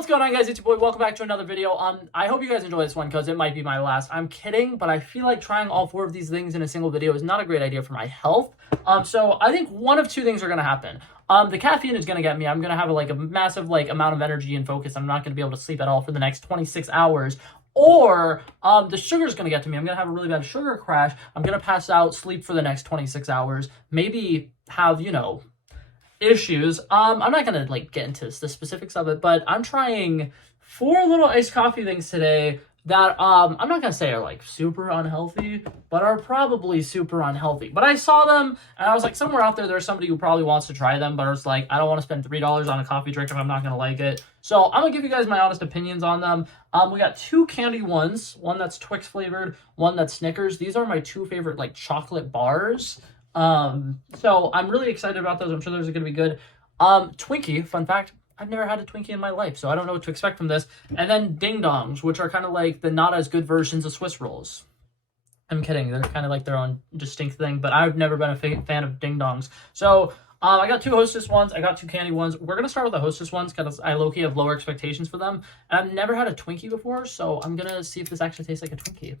What's going on, guys? It's your boy. Welcome back to another video. I hope you guys enjoy this one because it might be my last. I'm kidding, but I feel like trying all four of these things in a single video is not a great idea for my health. So I think one of two things are gonna happen. The caffeine is gonna get me. I'm gonna have a massive amount of energy and focus. I'm not gonna be able to sleep at all for the next 26 hours. Or the sugar's gonna get to me. I'm gonna have a really bad sugar crash. I'm gonna pass out, sleep for the next 26 hours, maybe have, issues. I'm not gonna get into the specifics of it, but I'm trying 4 little iced coffee things today that I'm not gonna say are super unhealthy, but are probably super unhealthy. But I saw them and I was like, somewhere out there's somebody who probably wants to try them, but it's like, I don't want to spend $3 on a coffee drink if I'm not gonna like it. So I'm gonna give you guys my honest opinions on them. We got 2 candy ones, one that's Twix flavored, one that's Snickers. These are my 2 favorite chocolate bars. So I'm really excited about those. I'm sure those are going to be good. Twinkie, fun fact, I've never had a Twinkie in my life, so I don't know what to expect from this. And then Ding Dongs, which are kind of like the not as good versions of Swiss rolls. I'm kidding. They're kind of like their own distinct thing, but I've never been a fan of Ding Dongs. So, I got 2 Hostess ones. I got 2 candy ones. We're going to start with the Hostess ones because I low-key have lower expectations for them. And I've never had a Twinkie before, so I'm going to see if this actually tastes like a Twinkie.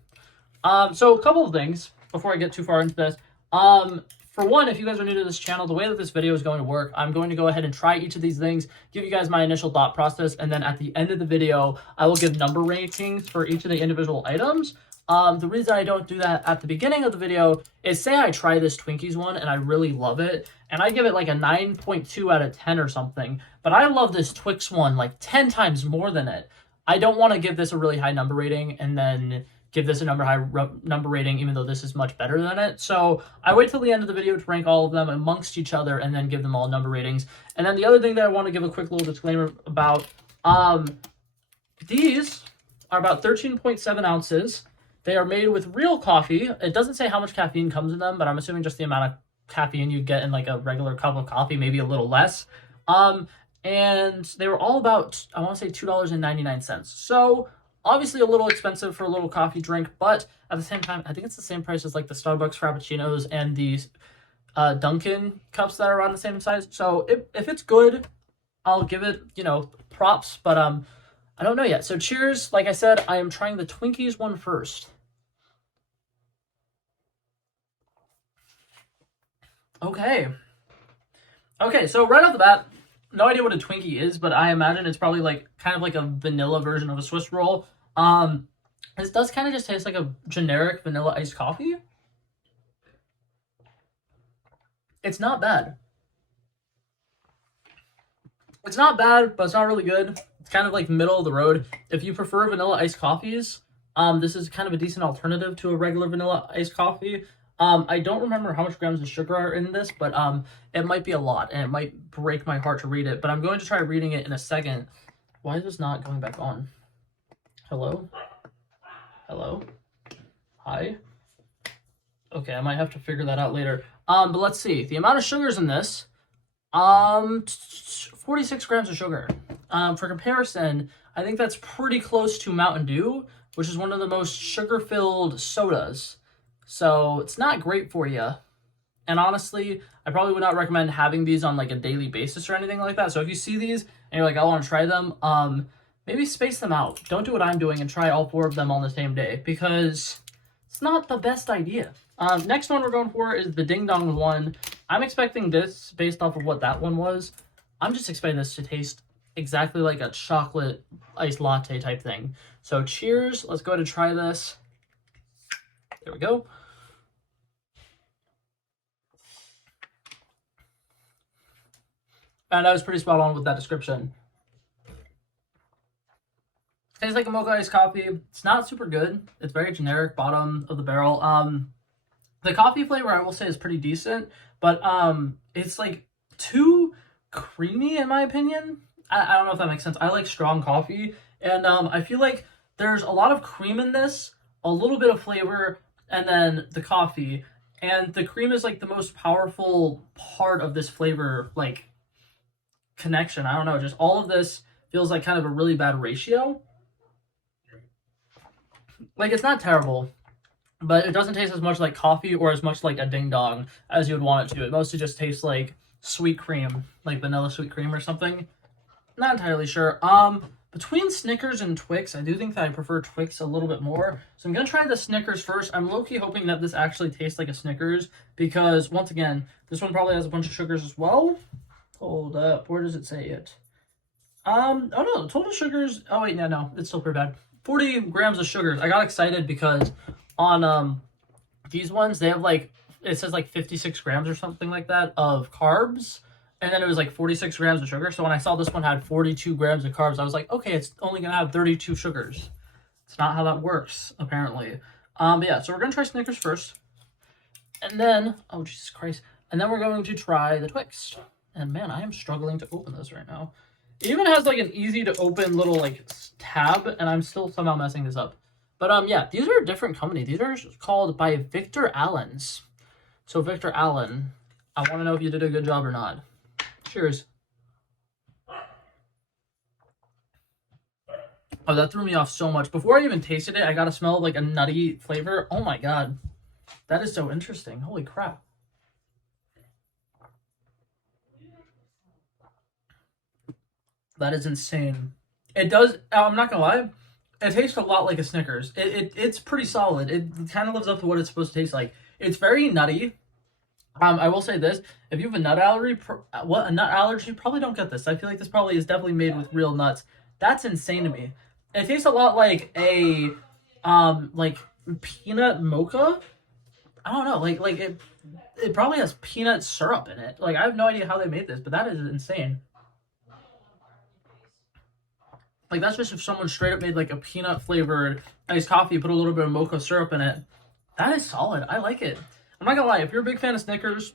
So a couple of things before I get too far into this. For one, if you guys are new to this channel, the way that this video is going to work, I'm going to go ahead and try each of these things, give you guys my initial thought process, and then at the end of the video, I will give number ratings for each of the individual items. The reason I don't do that at the beginning of the video is, say I try this Twinkies one and I really love it, and I give it a 9.2 out of 10 or something, but I love this Twix one 10 times more than it. I don't want to give this a really high number rating and then give this a number rating, even though this is much better than it. So I wait till the end of the video to rank all of them amongst each other and then give them all number ratings. And then the other thing that I want to give a quick little disclaimer about, these are about 13.7 ounces. They are made with real coffee. It doesn't say how much caffeine comes in them, but I'm assuming just the amount of caffeine you'd get in a regular cup of coffee, maybe a little less. And they were all about, I want to say $2.99. So obviously a little expensive for a little coffee drink, but at the same time, I think it's the same price as the Starbucks Frappuccinos and these Dunkin' cups that are around the same size. So if it's good, I'll give it, props, but I don't know yet. So cheers. Like I said, I am trying the Twinkies one first. Okay, so right off the bat, no idea what a Twinkie is, but I imagine it's probably kind of like a vanilla version of a Swiss roll. This does kind of just taste like a generic vanilla iced coffee. It's not bad. It's not bad, but it's not really good. It's kind of middle of the road. If you prefer vanilla iced coffees, this is kind of a decent alternative to a regular vanilla iced coffee. I don't remember how much grams of sugar are in this, but it might be a lot, and it might break my heart to read it, but I'm going to try reading it in a second. Why is this not going back on? Hello? Hello? Hi? Okay, I might have to figure that out later. But let's see. The amount of sugars in this, 46 grams of sugar. For comparison, I think that's pretty close to Mountain Dew, which is one of the most sugar-filled sodas. So it's not great for you. And honestly, I probably would not recommend having these on a daily basis or anything like that. So if you see these and you're I want to try them, maybe space them out. Don't do what I'm doing and try all 4 of them on the same day, because it's not the best idea. Next one we're going for is the Ding Dong one. I'm expecting this based off of what that one was. I'm just expecting this to taste exactly like a chocolate iced latte type thing. So cheers. Let's go ahead and try this. There we go. And I was pretty spot on with that description. Tastes like a mocha iced coffee. It's not super good. It's very generic, bottom of the barrel. The coffee flavor, I will say, is pretty decent, but it's too creamy in my opinion. I don't know if that makes sense. I like strong coffee, and I feel like there's a lot of cream in this, a little bit of flavor, and then the coffee. And the cream is the most powerful part of this flavor connection. I don't know, just all of this feels kind of a really bad ratio. It's not terrible, but it doesn't taste as much like coffee or as much like a Ding Dong as you would want it to. It mostly just tastes like sweet cream, like vanilla sweet cream or something. Not entirely sure. Between Snickers and Twix, I do think that I prefer Twix a little bit more. So I'm going to try the Snickers first. I'm low-key hoping that this actually tastes like a Snickers because, once again, this one probably has a bunch of sugars as well. Hold up. Where does it say it? Oh no, the total sugars. Oh wait, no, it's still pretty bad. 40 grams of sugars. I got excited because on these ones they have like it says like 56 grams or something like that of carbs, and then it was like 46 grams of sugar. So when I saw this one had 42 grams of carbs, I was like, okay, it's only gonna have 32 sugars. It's not how that works apparently. But yeah, so we're gonna try Snickers first, and then oh Jesus Christ, and then we're going to try the Twix. And man, I am struggling to open this right now. It even has like an easy to open little like tab, and I'm still somehow messing this up. But yeah, these are a different company. These are called by Victor Allen's. So Victor Allen, I want to know if you did a good job or not. Cheers. Oh, that threw me off so much. Before I even tasted it, I got a smell of like a nutty flavor. Oh my god. That is so interesting. Holy crap. That is insane. It does, I'm not gonna lie, it tastes a lot like a Snickers. It's pretty solid. It kind of lives up to what it's supposed to taste like. It's very nutty. I will say this, if you have a nut allergy, probably don't get this. I feel like this probably is definitely made with real nuts. That's insane to me. It tastes a lot like a, like peanut mocha. I don't know, like it probably has peanut syrup in it. Like, I have no idea how they made this, but that is insane. Like, that's just if someone straight up made, like, a peanut-flavored iced coffee, put a little bit of mocha syrup in it. That is solid. I like it. I'm not gonna lie. If you're a big fan of Snickers,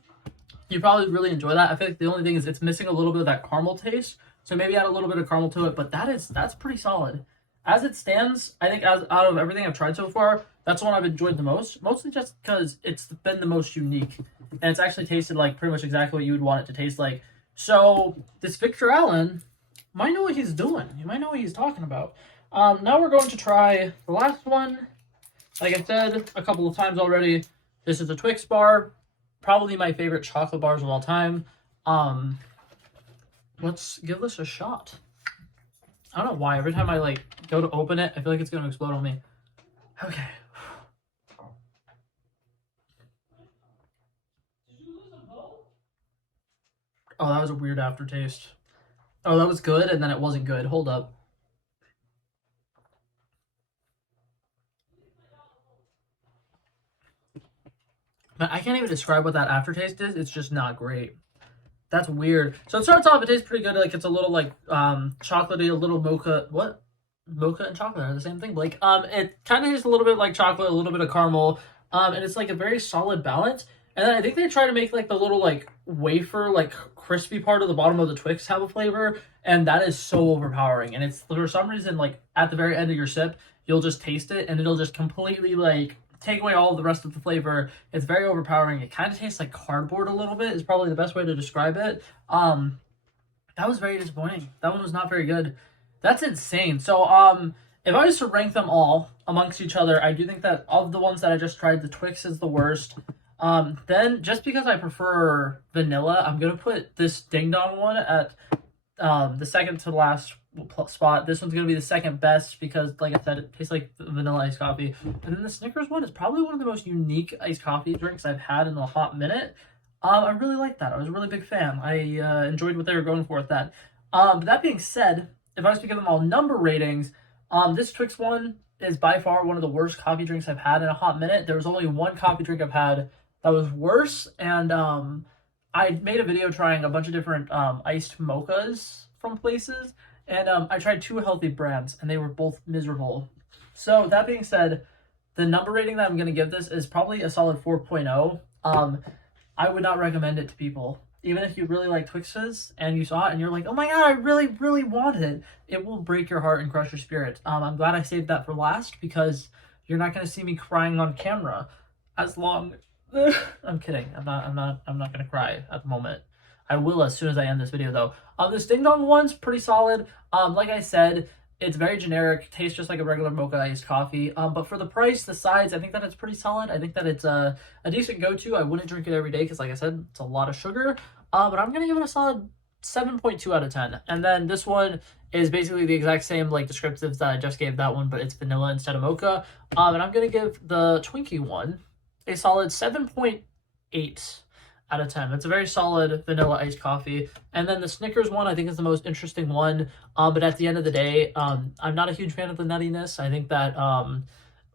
you probably really enjoy that. I feel like the only thing is it's missing a little bit of that caramel taste. So maybe add a little bit of caramel to it. But that's pretty solid. As it stands, I think out of everything I've tried so far, that's the one I've enjoyed the most. Mostly just because it's been the most unique. And it's actually tasted like pretty much exactly what you would want it to taste like. So, this Victor Allen might know what he's doing. He might know what he's talking about. Now we're going to try the last one. Like I said a couple of times already, this is a Twix bar. Probably my favorite chocolate bars of all time. Let's give this a shot. I don't know why. Every time I like go to open it, I feel like it's going to explode on me. Okay. Oh, that was a weird aftertaste. Oh, that was good, and then it wasn't good. Hold up. I can't even describe what that aftertaste is. It's just not great. That's weird. So it starts off, it tastes pretty good. Like, it's a little, like, chocolatey, a little mocha. What? Mocha and chocolate are the same thing, Blake. It kind of tastes a little bit like chocolate, a little bit of caramel. And it's, like, a very solid balance. And then I think they try to make, like, the little, like, wafer, like, crispy part of the bottom of the Twix have a flavor. And that is so overpowering. And it's, for some reason, like, at the very end of your sip, you'll just taste it, and it'll just completely, like, take away all of the rest of the flavor. It's very overpowering. It kind of tastes like cardboard a little bit, is probably the best way to describe it. That was very disappointing. That one was not very good. That's insane. So, if I was to rank them all amongst each other, I do think that of the ones that I just tried, the Twix is the worst. Then, just because I prefer vanilla, I'm going to put this Ding Dong one at the second to last spot. This one's going to be the second best because, like I said, it tastes like vanilla iced coffee. And then the Snickers one is probably one of the most unique iced coffee drinks I've had in a hot minute. I really liked that. I was a really big fan. I enjoyed what they were going for with that. But that being said, if I was to give them all number ratings, this Twix one is by far one of the worst coffee drinks I've had in a hot minute. There was only one coffee drink I've had that was worse, and I made a video trying a bunch of different iced mochas from places, and I tried two healthy brands, and they were both miserable. So that being said, the number rating that I'm going to give this is probably a solid 4.0. I would not recommend it to people. Even if you really like Twixes and you saw it and you're like, oh my god, I really, really want it, it will break your heart and crush your spirit. I'm glad I saved that for last because you're not going to see me crying on camera as long. I'm kidding. I'm not going to cry at the moment. I will as soon as I end this video, though. This Ding Dong one's pretty solid. Like I said, it's very generic. Tastes just like a regular mocha iced coffee. But for the price, the size, I think that it's pretty solid. I think that it's a decent go-to. I wouldn't drink it every day because, like I said, it's a lot of sugar. But I'm going to give it a solid 7.2 out of 10. And then this one is basically the exact same like descriptives that I just gave that one, but it's vanilla instead of mocha. And I'm gonna give the Twinkie one a solid 7.8 out of 10. That's a very solid vanilla iced coffee. And then the Snickers one, I think, is the most interesting one. But at the end of the day, I'm not a huge fan of the nuttiness. I think that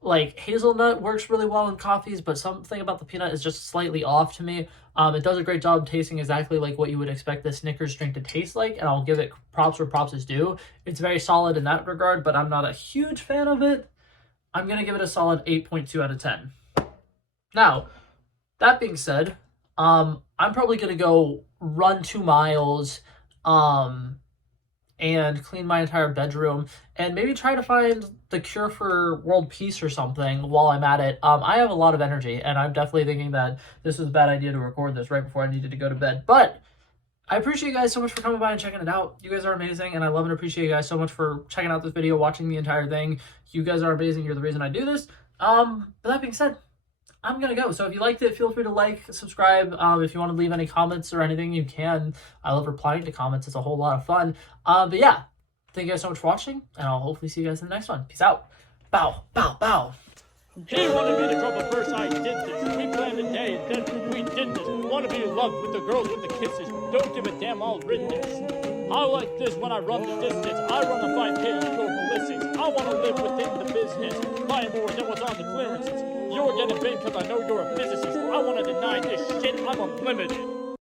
like hazelnut works really well in coffees, but something about the peanut is just slightly off to me. It does a great job tasting exactly like what you would expect the Snickers drink to taste like, and I'll give it props where props is due. It's very solid in that regard, but I'm not a huge fan of it. I'm going to give it a solid 8.2 out of 10. Now, that being said, I'm probably going to go run 2 miles, and clean my entire bedroom, and maybe try to find the cure for world peace or something while I'm at it. I have a lot of energy, and I'm definitely thinking that this was a bad idea to record this right before I needed to go to bed. But I appreciate you guys so much for coming by and checking it out. You guys are amazing, and I love and appreciate you guys so much for checking out this video, watching the entire thing. You guys are amazing. You're the reason I do this. But that being said, I'm gonna go. So if you liked it, feel free to like, subscribe. If you want to leave any comments or anything, you can. I love replying to comments. It's a whole lot of fun. But yeah, thank you guys so much for watching, and I'll hopefully see you guys in the next one. Peace out. Bow, bow, bow. They wanted me to drop a verse, I did this. We planned a day and then we did this. Wanna be in love with the girls with the kisses. Don't give a damn, I'll written this. I like this when I run the distance. I run a 5K and go ballistics. I wanna live within the business. Buying more than what's on the clearances. You're getting big cause I know you're a physicist. I wanna deny this shit, I'm unlimited.